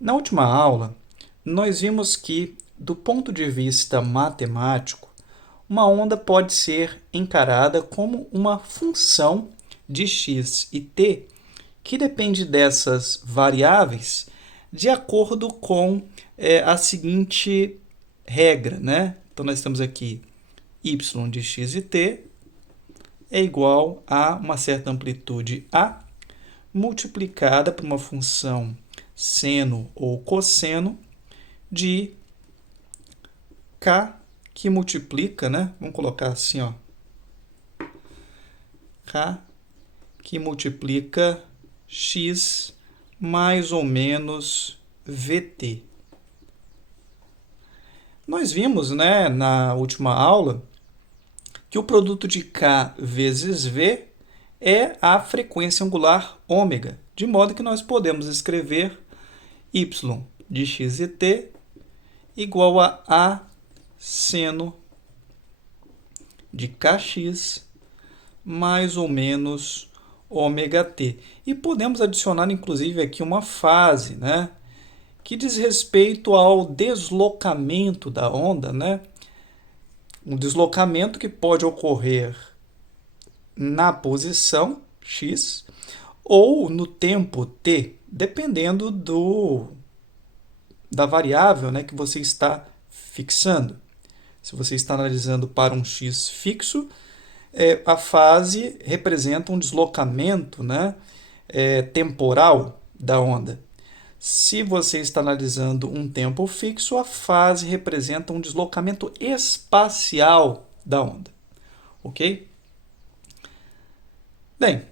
Na última aula, nós vimos que, do ponto de vista matemático, uma onda pode ser encarada como uma função de x e t que depende dessas variáveis de acordo com a seguinte regra, né? Então, nós temos aqui y de x e t é igual a uma certa amplitude a multiplicada por uma função seno ou cosseno de k que multiplica, né? Vamos colocar assim, ó. K que multiplica x mais ou menos vt. Nós vimos, né, na última aula que o produto de k vezes v é a frequência angular ômega, de modo que nós podemos escrever y de x e t igual a seno de kx mais ou menos ômega t. E podemos adicionar, inclusive, aqui uma fase, né, que diz respeito ao deslocamento da onda, né? Um deslocamento que pode ocorrer na posição x ou no tempo t, dependendo da variável, né, que você está fixando. Se você está analisando para um x fixo, a fase representa um deslocamento, né, temporal da onda. Se você está analisando um tempo fixo, a fase representa um deslocamento espacial da onda. Ok? Bem,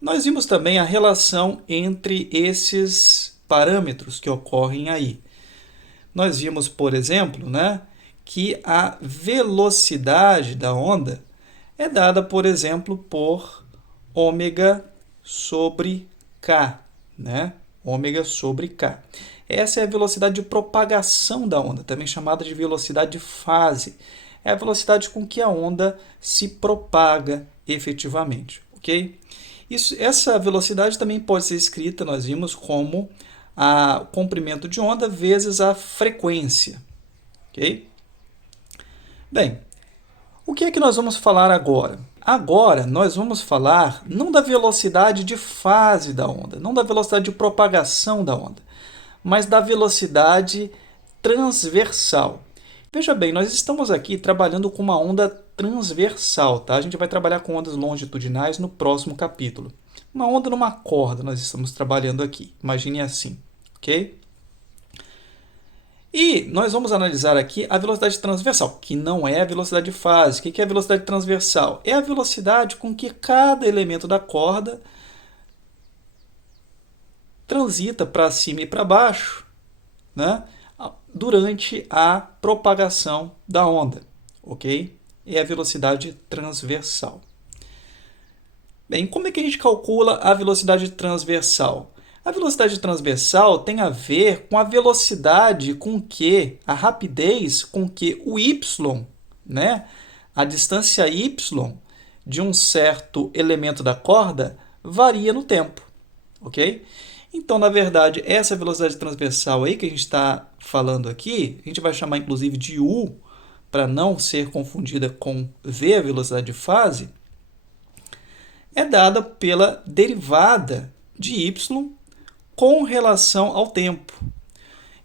nós vimos também a relação entre esses parâmetros que ocorrem aí. Nós vimos, por exemplo, né, que a velocidade da onda é dada, por exemplo, por ômega sobre k, né? Ômega sobre k. Essa é a velocidade de propagação da onda, também chamada de velocidade de fase. É a velocidade com que a onda se propaga efetivamente, ok? Essa velocidade também pode ser escrita, nós vimos, como o comprimento de onda vezes a frequência, ok? Bem, o que é que nós vamos falar agora? Agora, nós vamos falar não da velocidade de fase da onda, não da velocidade de propagação da onda, mas da velocidade transversal. Veja bem, nós estamos aqui trabalhando com uma onda transversal, tá? A gente vai trabalhar com ondas longitudinais no próximo capítulo. Uma onda numa corda nós estamos trabalhando aqui. Imagine assim, ok? E nós vamos analisar aqui a velocidade transversal, que não é a velocidade de fase. O que é a velocidade transversal? É a velocidade com que cada elemento da corda transita para cima e para baixo, né, durante a propagação da onda, ok? É a velocidade transversal. Bem, como é que a gente calcula a velocidade transversal? A velocidade transversal tem a ver com a velocidade com que, a rapidez com que o y, né, a distância y de um certo elemento da corda varia no tempo, ok? Então, na verdade, essa velocidade transversal aí que a gente está falando aqui, a gente vai chamar inclusive de u, para não ser confundida com v, a velocidade de fase, é dada pela derivada de y com relação ao tempo.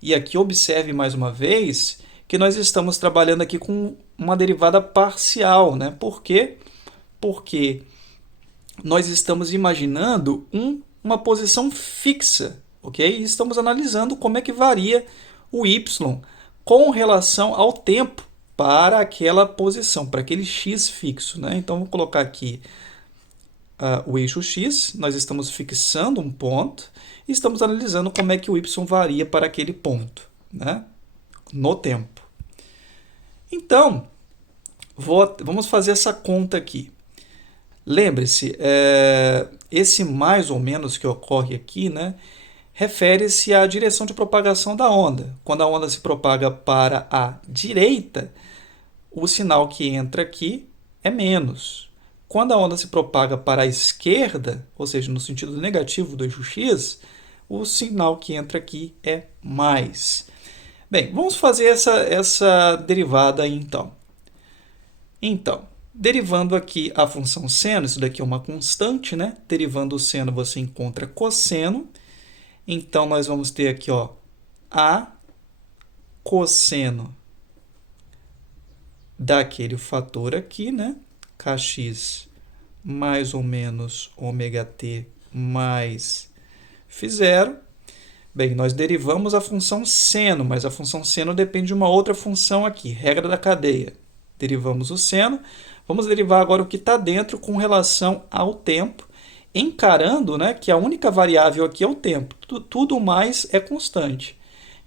E aqui observe mais uma vez que nós estamos trabalhando aqui com uma derivada parcial, né? Por quê? Porque nós estamos imaginando uma posição fixa, ok? E estamos analisando como é que varia o y com relação ao tempo para aquela posição, para aquele x fixo, né? Então, vou colocar aqui o eixo x, nós estamos fixando um ponto e estamos analisando como é que o y varia para aquele ponto, né, no tempo. Então, vamos fazer essa conta aqui. Lembre-se, esse mais ou menos que ocorre aqui, né, refere-se à direção de propagação da onda. Quando a onda se propaga para a direita, o sinal que entra aqui é menos. Quando a onda se propaga para a esquerda, ou seja, no sentido negativo do eixo x, o sinal que entra aqui é mais. Bem, vamos fazer essa derivada aí, então. Então, derivando aqui a função seno, isso daqui é uma constante, né? Derivando o seno, você encontra cosseno. Então, nós vamos ter aqui, ó, a cosseno daquele fator aqui, né? Kx mais ou menos ômega t mais φ0. Bem, nós derivamos a função seno, mas a função seno depende de uma outra função aqui, regra da cadeia. Derivamos o seno. Vamos derivar agora o que está dentro com relação ao tempo, encarando, né, que a única variável aqui é o tempo. Tudo mais é constante.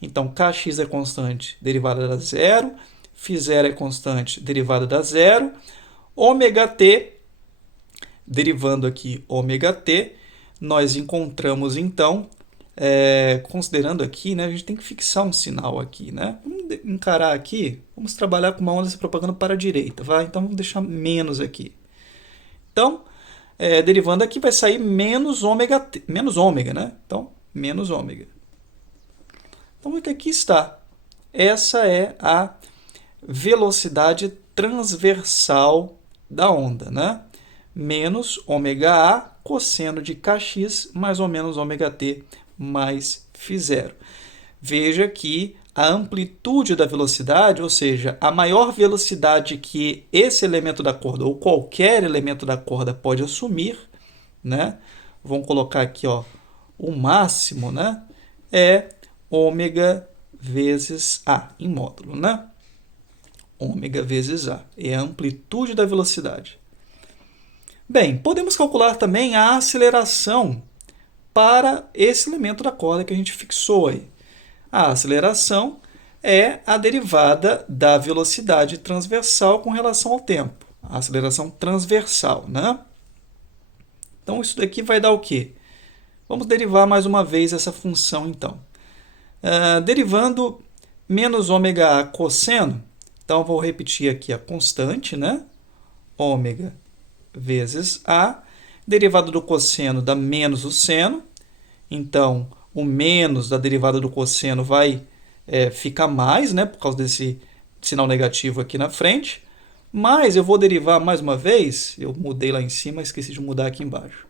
Então, Kx é constante, derivada da zero. φ0 é constante, derivada da zero. Ômega t, derivando aqui ômega t, nós encontramos, então, considerando aqui, né, a gente tem que fixar um sinal aqui, né? Vamos encarar aqui, vamos trabalhar com uma onda se propagando para a direita, vai? Então, vamos deixar menos aqui. Então, derivando aqui, vai sair menos ômega, né? Então, menos ômega. Então, aqui está. Essa é a velocidade transversal da onda, né? Menos ômega a cosseno de Kx mais ou menos ômega t mais φ0. Veja que a amplitude da velocidade, ou seja, a maior velocidade que esse elemento da corda ou qualquer elemento da corda pode assumir, né? Vamos colocar aqui, ó, o máximo, né? É ômega vezes a em módulo, né? Ômega vezes a é a amplitude da velocidade. Bem, podemos calcular também a aceleração para esse elemento da corda que a gente fixou aí. A aceleração é a derivada da velocidade transversal com relação ao tempo. A aceleração transversal, né? Então, isso daqui vai dar o quê? Vamos derivar mais uma vez essa função, então. Derivando menos ômega a cosseno, então, vou repetir aqui a constante, né? Ômega vezes a, derivada do cosseno dá menos o seno, então o menos da derivada do cosseno vai ficar mais, né, por causa desse sinal negativo aqui na frente, mas eu vou derivar mais uma vez, eu mudei lá em cima, esqueci de mudar aqui embaixo.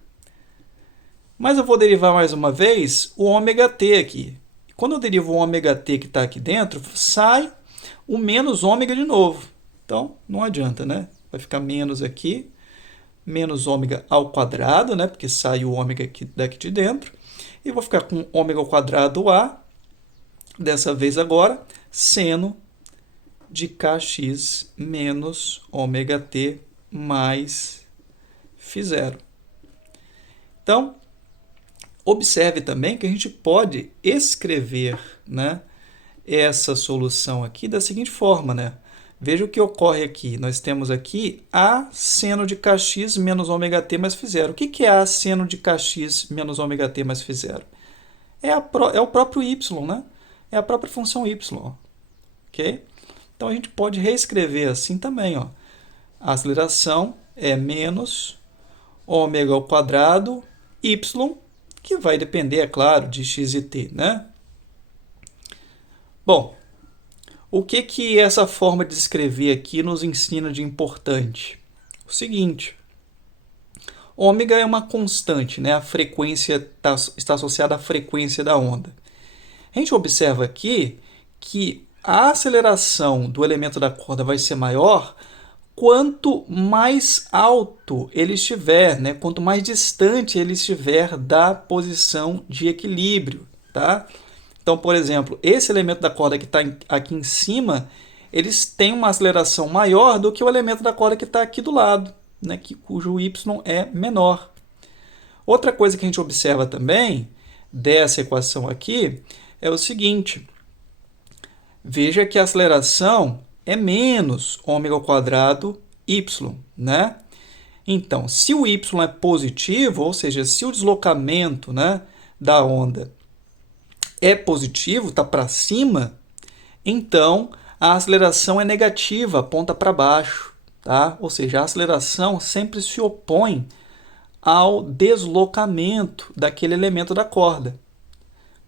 Mas eu vou derivar mais uma vez o ômega t aqui. Quando eu derivo o ômega t que está aqui dentro, sai o menos ômega de novo. Então, não adianta, né? Vai ficar menos aqui, menos ômega ao quadrado, né? Porque sai o ômega aqui, daqui de dentro. E vou ficar com ômega ao quadrado a, dessa vez agora, seno de Kx menos ômega t mais φ0. Então, observe também que a gente pode escrever, né, essa solução aqui da seguinte forma, né? Veja o que ocorre aqui. Nós temos aqui a seno de Kx menos ômega t mais φ0. O que é a seno de Kx menos ômega t mais φ0? É o próprio y, né? É a própria função y. Ok? Então, a gente pode reescrever assim também. Ó. A aceleração é menos ômega ao quadrado y, que vai depender, é claro, de x e t, né? Bom, o que essa forma de escrever aqui nos ensina de importante? O seguinte, ômega é uma constante, né? A frequência está associada à frequência da onda. A gente observa aqui que a aceleração do elemento da corda vai ser maior quanto mais alto ele estiver, né? Quanto mais distante ele estiver da posição de equilíbrio, tá? Então, por exemplo, esse elemento da corda que está aqui em cima, eles têm uma aceleração maior do que o elemento da corda que está aqui do lado, né, cujo y é menor. Outra coisa que a gente observa também dessa equação aqui é o seguinte. Veja que a aceleração é menos ômega ao quadrado y, né? Então, se o y é positivo, ou seja, se o deslocamento, né, da onda é positivo, está para cima, então a aceleração é negativa, aponta para baixo, tá? Ou seja, a aceleração sempre se opõe ao deslocamento daquele elemento da corda,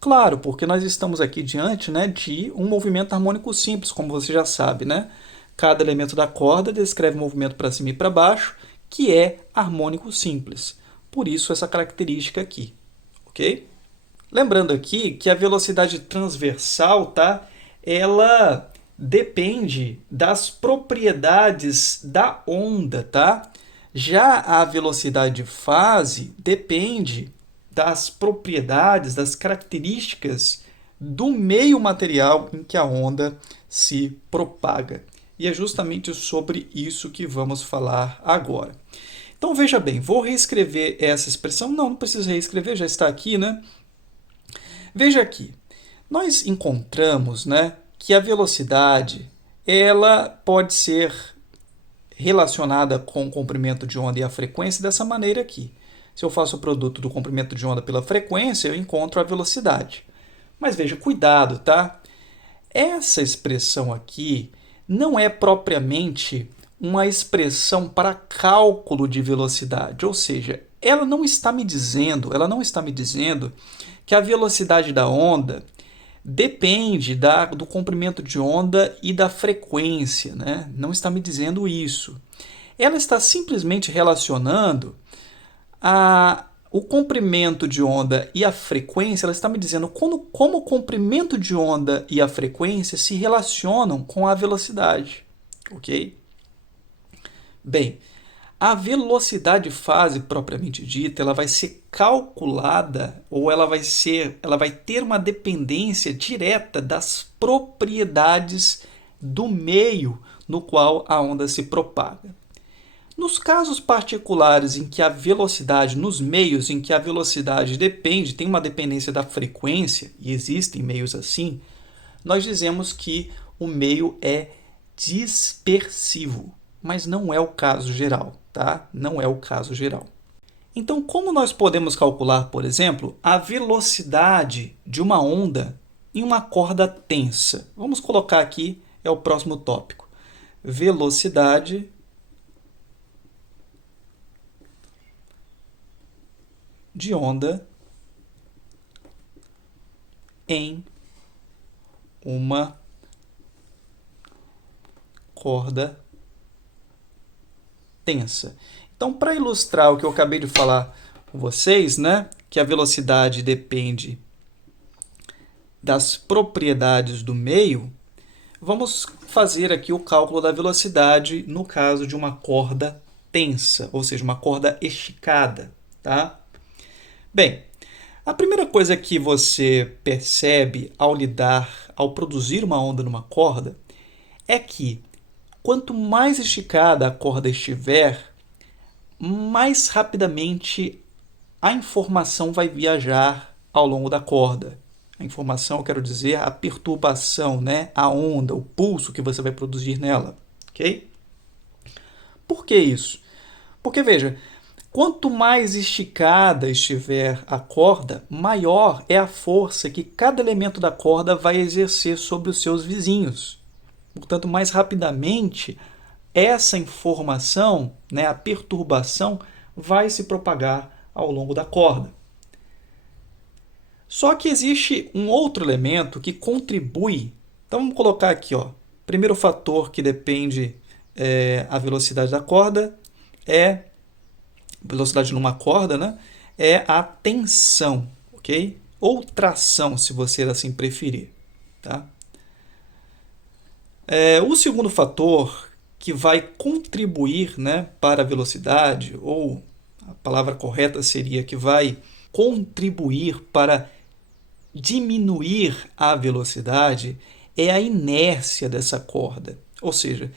Claro, porque nós estamos aqui diante, né, de um movimento harmônico simples, como você já sabe, né? Cada elemento da corda descreve um movimento para cima e para baixo, que é harmônico simples. Por isso essa característica aqui, ok? Lembrando aqui que a velocidade transversal, tá? Ela depende das propriedades da onda, tá? Já a velocidade de fase depende das propriedades, das características do meio material em que a onda se propaga. E é justamente sobre isso que vamos falar agora. Então veja bem, vou reescrever essa expressão. Não preciso reescrever, já está aqui, né? Veja aqui, nós encontramos, né, que a velocidade ela pode ser relacionada com o comprimento de onda e a frequência dessa maneira aqui. Se eu faço o produto do comprimento de onda pela frequência, eu encontro a velocidade. Mas veja, cuidado, tá? Essa expressão aqui não é propriamente uma expressão para cálculo de velocidade, ou seja, ela não está me dizendo que a velocidade da onda depende do comprimento de onda e da frequência, né? Não está me dizendo isso. Ela está simplesmente relacionando o comprimento de onda e a frequência, ela está me dizendo como o comprimento de onda e a frequência se relacionam com a velocidade, ok? Bem, a velocidade fase propriamente dita, ela vai ser calculada ou ela vai ter uma dependência direta das propriedades do meio no qual a onda se propaga. Nos casos particulares em que a velocidade, nos meios em que a velocidade tem uma dependência da frequência, e existem meios assim, nós dizemos que o meio é dispersivo, mas não é o caso geral, tá? Não é o caso geral. Então, como nós podemos calcular, por exemplo, a velocidade de uma onda em uma corda tensa? Vamos colocar aqui, é o próximo tópico. Velocidade de onda em uma corda tensa. Então, para ilustrar o que eu acabei de falar com vocês, né, que a velocidade depende das propriedades do meio, vamos fazer aqui o cálculo da velocidade no caso de uma corda tensa, ou seja, uma corda esticada, tá? Bem, a primeira coisa que você percebe ao produzir uma onda numa corda, é que quanto mais esticada a corda estiver, mais rapidamente a informação vai viajar ao longo da corda. A informação, eu quero dizer, a perturbação, né? A onda, o pulso que você vai produzir nela, ok? Por que isso? Porque, veja, quanto mais esticada estiver a corda, maior é a força que cada elemento da corda vai exercer sobre os seus vizinhos. Portanto, mais rapidamente, essa informação, né, a perturbação, vai se propagar ao longo da corda. Só que existe um outro elemento que contribui. Então, vamos colocar aqui, ó. Primeiro fator que depende a velocidade da corda é velocidade numa corda, né? É a tensão, ok? Ou tração, se você assim preferir, tá? O segundo fator que vai contribuir, né, para a velocidade, ou a palavra correta seria que vai contribuir para diminuir a velocidade, é a inércia dessa corda. Ou seja,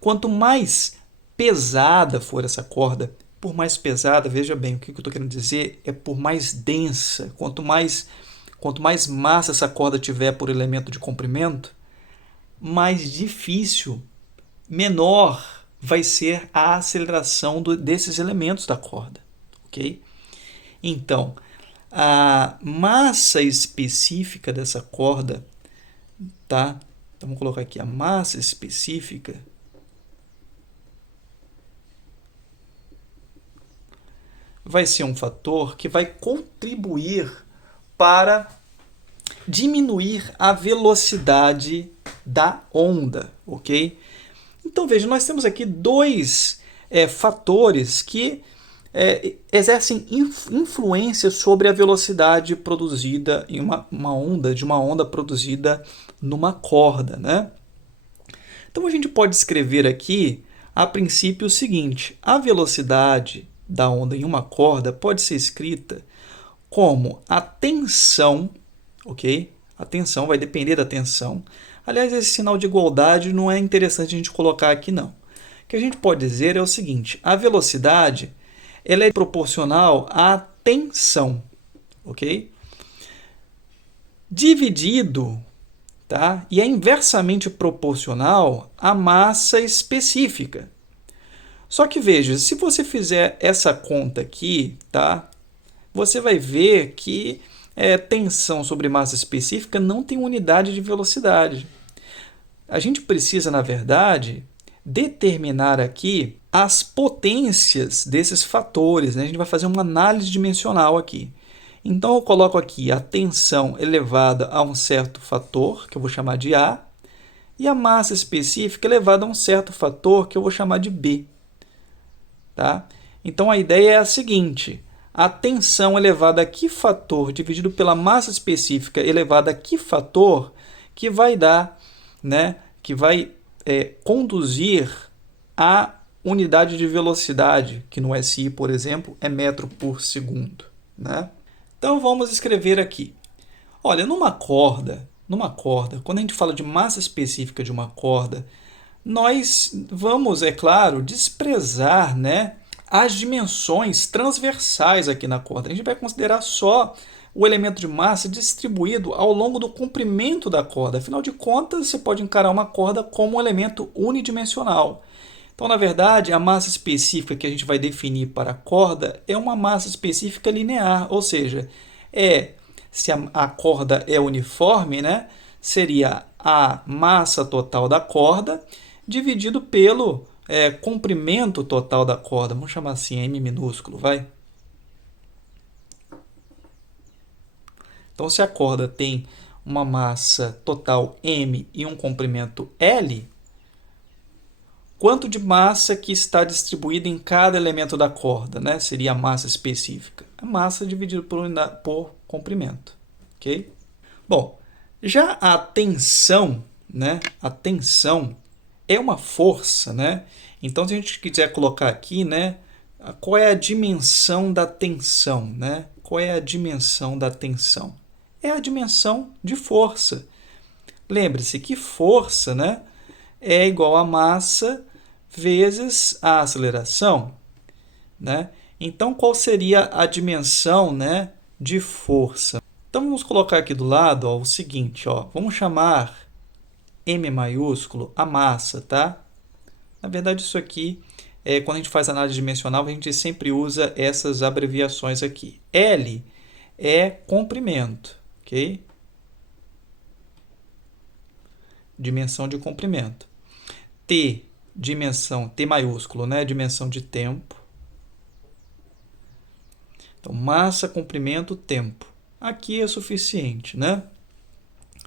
quanto mais pesada for essa corda, por mais pesada, veja bem, o que eu estou querendo dizer é por mais densa. Quanto mais massa essa corda tiver por elemento de comprimento, mais difícil, menor vai ser a aceleração desses elementos da corda, ok? Então, a massa específica dessa corda, tá? Então, vamos colocar aqui a massa específica vai ser um fator que vai contribuir para diminuir a velocidade da onda, ok? Então, veja, nós temos aqui dois fatores que exercem influência sobre a velocidade produzida em uma onda produzida numa corda, né? Então, a gente pode escrever aqui, a princípio, o seguinte: a velocidade da onda em uma corda pode ser escrita como a tensão, ok? A tensão vai depender da tensão. Aliás, esse sinal de igualdade não é interessante a gente colocar aqui, não. O que a gente pode dizer é o seguinte: a velocidade ela é proporcional à tensão, ok? Dividido, tá? E é inversamente proporcional à massa específica. Só que veja, se você fizer essa conta aqui, tá? Você vai ver que tensão sobre massa específica não tem unidade de velocidade. A gente precisa, na verdade, determinar aqui as potências desses fatores, né? A gente vai fazer uma análise dimensional aqui. Então, eu coloco aqui a tensão elevada a um certo fator, que eu vou chamar de A, e a massa específica elevada a um certo fator, que eu vou chamar de B. Tá? Então, a ideia é a seguinte: a tensão elevada a que fator dividido pela massa específica elevada a que fator que vai dar, né, que vai conduzir a unidade de velocidade, que no SI, por exemplo, é metro por segundo. Né? Então, vamos escrever aqui. Olha, numa corda, quando a gente fala de massa específica de uma corda, nós vamos, é claro, desprezar, né, as dimensões transversais aqui na corda. A gente vai considerar só o elemento de massa distribuído ao longo do comprimento da corda. Afinal de contas, você pode encarar uma corda como um elemento unidimensional. Então, na verdade, a massa específica que a gente vai definir para a corda é uma massa específica linear, ou seja, se a corda é uniforme, né, seria a massa total da corda dividido pelo comprimento total da corda. Vamos chamar assim, M minúsculo, vai? Então, se a corda tem uma massa total M e um comprimento L, quanto de massa que está distribuída em cada elemento da corda, né? Seria a massa específica. A massa dividida por comprimento. Ok? Bom, já a tensão, né? A tensão é uma força, né? Então, se a gente quiser colocar aqui, né, qual é a dimensão da tensão, né? Qual é a dimensão da tensão? É a dimensão de força. Lembre-se que força, né, é igual a massa vezes a aceleração, né? Então, qual seria a dimensão, né, de força? Então, vamos colocar aqui do lado, ó, o seguinte, ó, vamos chamar M maiúsculo a massa, tá? Na verdade, isso aqui, quando a gente faz análise dimensional, a gente sempre usa essas abreviações aqui. L é comprimento, ok? Dimensão de comprimento. T, dimensão, T maiúsculo, né? Dimensão de tempo. Então, massa, comprimento, tempo. Aqui é suficiente, né?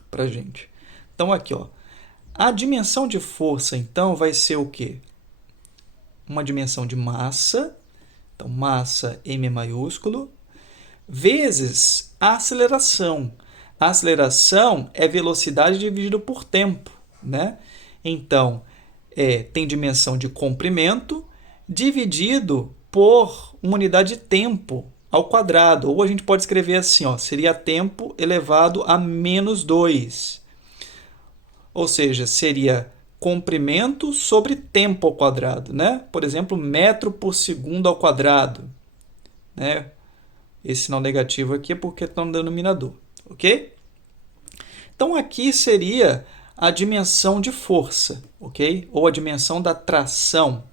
Pra gente. Então, aqui, ó. A dimensão de força, então, vai ser o quê? Uma dimensão de massa. Então, massa, M maiúsculo, vezes a aceleração. A aceleração é velocidade dividido por tempo, né? Então, tem dimensão de comprimento dividido por uma unidade de tempo ao quadrado. Ou a gente pode escrever assim, ó, seria tempo elevado a menos 2. Ou seja, seria comprimento sobre tempo ao quadrado, né? Por exemplo, metro por segundo ao quadrado, né? Esse sinal negativo aqui é porque está no denominador, ok? Então, aqui seria a dimensão de força, ok? Ou a dimensão da tração,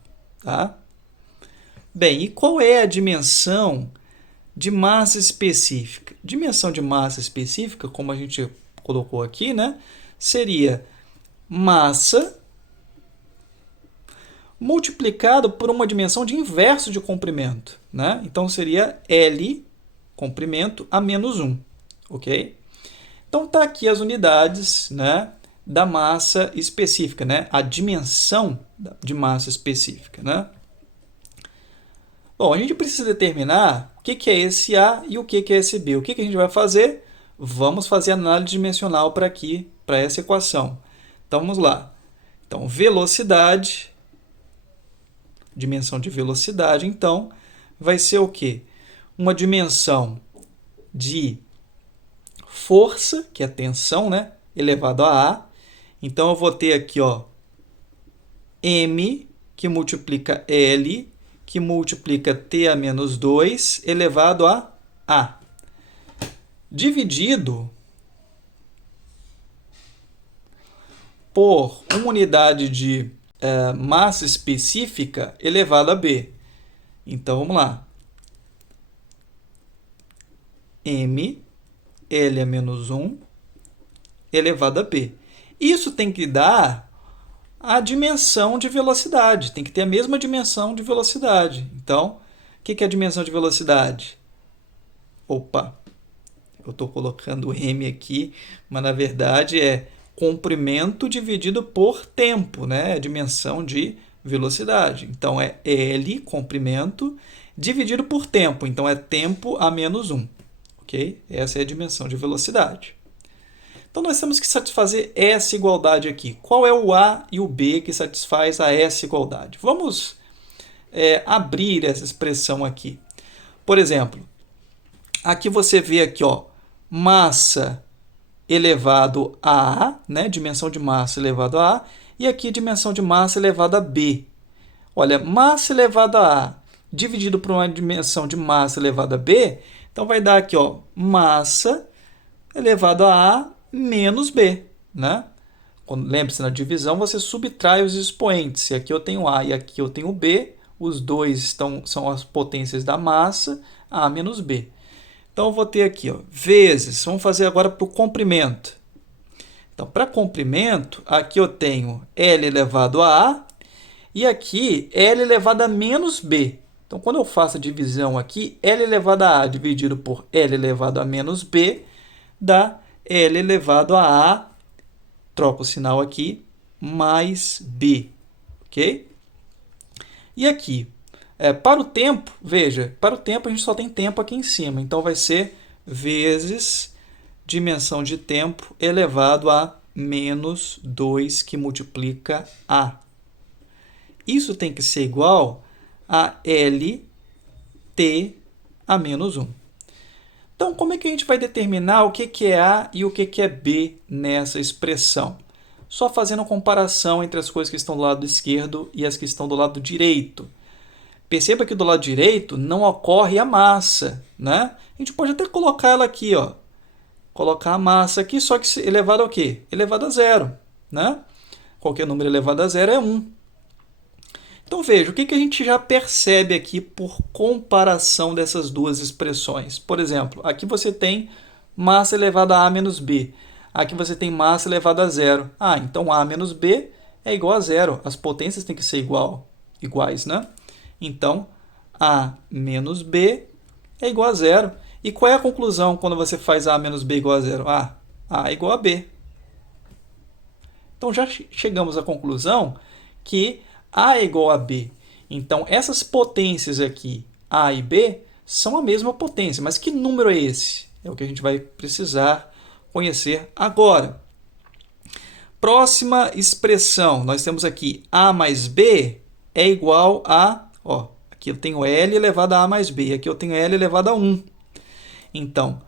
tá? Bem, e qual é a dimensão de massa específica? Dimensão de massa específica, como a gente colocou aqui, né? Seria massa multiplicado por uma dimensão de inverso de comprimento, né? Então, seria L, comprimento, a menos 1, ok? Então está aqui as unidades, né, da massa específica, né, a dimensão de massa específica, né? Bom, a gente precisa determinar o que é esse A e o que é esse B. O que a gente vai fazer? Vamos fazer análise dimensional para aqui, para essa equação. Então, vamos lá. Então, velocidade, dimensão de velocidade, então, vai ser o quê? Uma dimensão de força, que é tensão, né, elevado a A. Então, eu vou ter aqui, ó, M, que multiplica L, que multiplica T a menos 2, elevado a A. Dividido por uma unidade de massa específica elevado a B. Então, vamos lá. M, L a menos 1, elevado a B. Isso tem que dar a dimensão de velocidade. Tem que ter a mesma dimensão de velocidade. Então, o que é a dimensão de velocidade? Opa, eu estou colocando M aqui, mas na verdade é comprimento dividido por tempo, né? A dimensão de velocidade. Então, é L, comprimento, dividido por tempo. Então, é tempo a menos 1. Ok? Essa é a dimensão de velocidade. Então, nós temos que satisfazer essa igualdade aqui. Qual é o A e o B que satisfaz a essa igualdade? Vamos abrir essa expressão aqui. Por exemplo, aqui você vê aqui, ó, massa elevado a A, né? Dimensão de massa elevado a A, e aqui dimensão de massa elevado a B. Olha, massa elevada a A dividido por uma dimensão de massa elevada a B, então vai dar aqui, ó, massa elevado a A menos B, né? Lembre-se, na divisão você subtrai os expoentes. Se aqui eu tenho A e aqui eu tenho B, os dois são as potências da massa, A menos B. Então, eu vou ter aqui, ó, vezes, vamos fazer agora para o comprimento. Então, para comprimento, aqui eu tenho L elevado a A e aqui L elevado a menos B. Então, quando eu faço a divisão aqui, L elevado a A dividido por L elevado a menos B dá L elevado a A, troco o sinal aqui, mais B. Ok? E aqui, para o tempo, veja, para o tempo a gente só tem tempo aqui em cima. Então, vai ser vezes dimensão de tempo elevado a menos 2, que multiplica A. Isso tem que ser igual a LT a menos 1. Então, como é que a gente vai determinar o que é A e o que é B nessa expressão? Só fazendo a comparação entre as coisas que estão do lado esquerdo e as que estão do lado direito. Perceba que do lado direito não ocorre a massa, né? A gente pode até colocar ela aqui, ó. Colocar a massa aqui, só que elevado ao quê? Elevado a zero, né? Qualquer número elevado a zero é 1. Então, veja, o que a gente já percebe aqui por comparação dessas duas expressões? Por exemplo, aqui você tem massa elevada a A menos B. Aqui você tem massa elevada a zero. Ah, então A menos B é igual a zero. As potências têm que ser iguais, né? Então, A menos B é igual a zero. E qual é a conclusão quando você faz A menos B igual a zero? A é igual a B. Então, já chegamos à conclusão que A é igual a B. Então, essas potências aqui, A e B, são a mesma potência. Mas que número é esse? É o que a gente vai precisar conhecer agora. Próxima expressão, nós temos aqui A mais B é igual a... Ó, aqui eu tenho L elevado a A mais B, aqui eu tenho L elevado a 1. Então,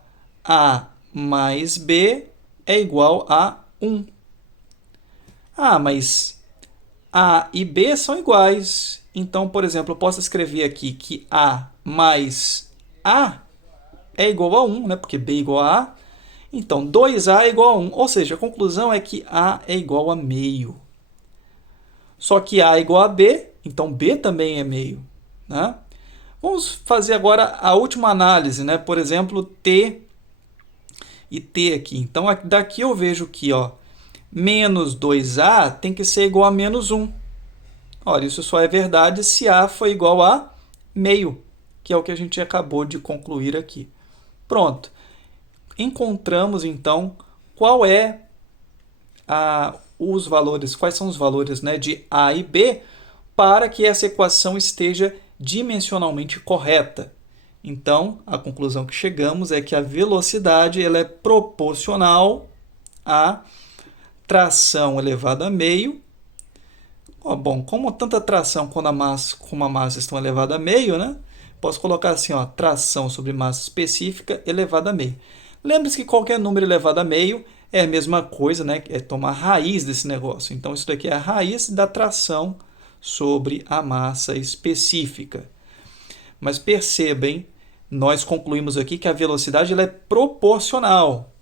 A mais B é igual a 1. Ah, mas A e B são iguais. Então, por exemplo, eu posso escrever aqui que A mais A é igual a 1, né? Porque B é igual a A. Então, 2A é igual a 1. Ou seja, a conclusão é que A é igual a meio. Só que A é igual a B, então B também é meio, né? Vamos fazer agora a última análise, né? Por exemplo, T e T aqui. Então, daqui eu vejo que, ó, menos 2A tem que ser igual a menos 1. Olha, isso só é verdade se A for igual a meio, que é o que a gente acabou de concluir aqui. Pronto. Encontramos, então, quais são os valores, né, de A e B para que essa equação esteja dimensionalmente correta. Então, a conclusão que chegamos é que a velocidade ela é proporcional à tração elevada a meio. Bom, como tanta tração como a massa estão elevada a meio, né? Posso colocar assim, tração sobre massa específica elevada a meio. Lembre-se que qualquer número elevado a meio é a mesma coisa, né? É tomar a raiz desse negócio. Então, isso daqui é a raiz da tração sobre a massa específica. Mas percebem, nós concluímos aqui que a velocidade ela é proporcional.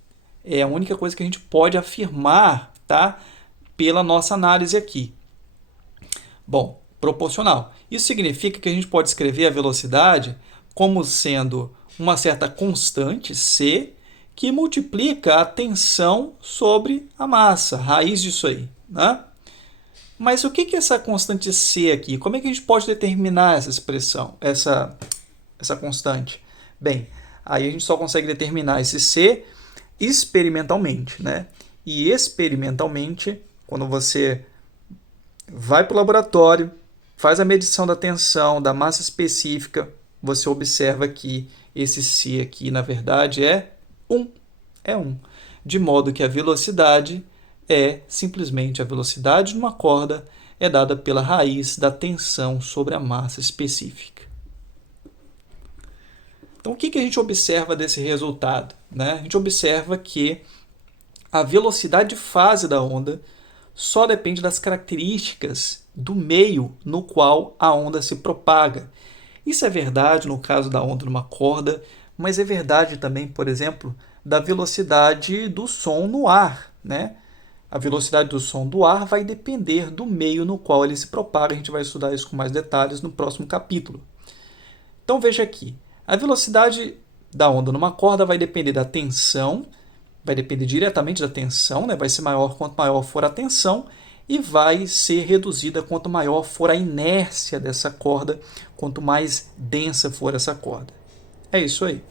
É a única coisa que a gente pode afirmar, tá? Pela nossa análise aqui. Bom, proporcional. Isso significa que a gente pode escrever a velocidade como sendo uma certa constante, C, que multiplica a tensão sobre a massa, raiz disso aí, né? Mas o que é essa constante C aqui? Como é que a gente pode determinar essa expressão, essa constante? Bem, aí a gente só consegue determinar esse C experimentalmente, né? E experimentalmente, quando você vai para o laboratório, faz a medição da tensão, da massa específica, você observa que esse C aqui, na verdade, é 1. É 1. De modo que a velocidade é simplesmente a velocidade de uma corda é dada pela raiz da tensão sobre a massa específica. Então, o que a gente observa desse resultado, né? A gente observa que a velocidade de fase da onda só depende das características do meio no qual a onda se propaga. Isso é verdade no caso da onda numa corda, mas é verdade também, por exemplo, da velocidade do som no ar, né? A velocidade do som do ar vai depender do meio no qual ele se propaga. A gente vai estudar isso com mais detalhes no próximo capítulo. Então veja aqui, a velocidade da onda numa corda vai depender da tensão, vai depender diretamente da tensão, né? Vai ser maior quanto maior for a tensão e vai ser reduzida quanto maior for a inércia dessa corda, quanto mais densa for essa corda. É isso aí.